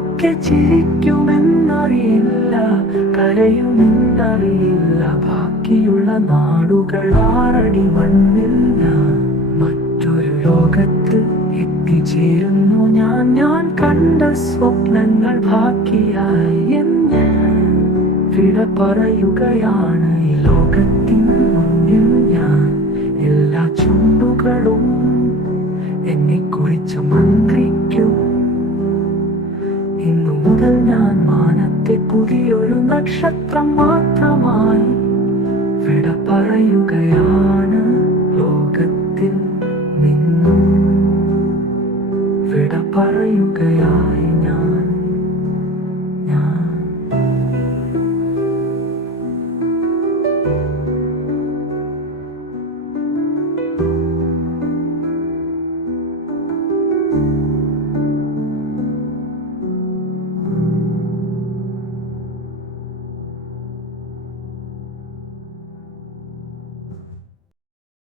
ആരൊക്കെ ചിരിക്കുമെന്നറിയില്ല, കരയുമെന്നറിയില്ല. ബാക്കിയുള്ള നാടുകൾ ആറടി മണ്ണില്ല. മറ്റൊരു ലോകത്ത് എത്തിച്ചേരുന്നു ഞാൻ കണ്ട സ്വപ്നങ്ങൾ ബാക്കിയായി എന്ന് വിട പറയുകയാണ് ഈ ലോകത്തിന് മുന്നിൽ ഞാൻ. എല്ലാ ചുണ്ടുകളും എന്നെക്കുറിച്ച് മന്ത്രിക്കും. ഇന്നു മുതൽ ഞാൻ മാനത്തെ പുതിയൊരു നക്ഷത്രം മാത്രമായി വിട പറയുകയാണ്. ലോകത്തിൽ നിന്നും വിട പറയുകയായി.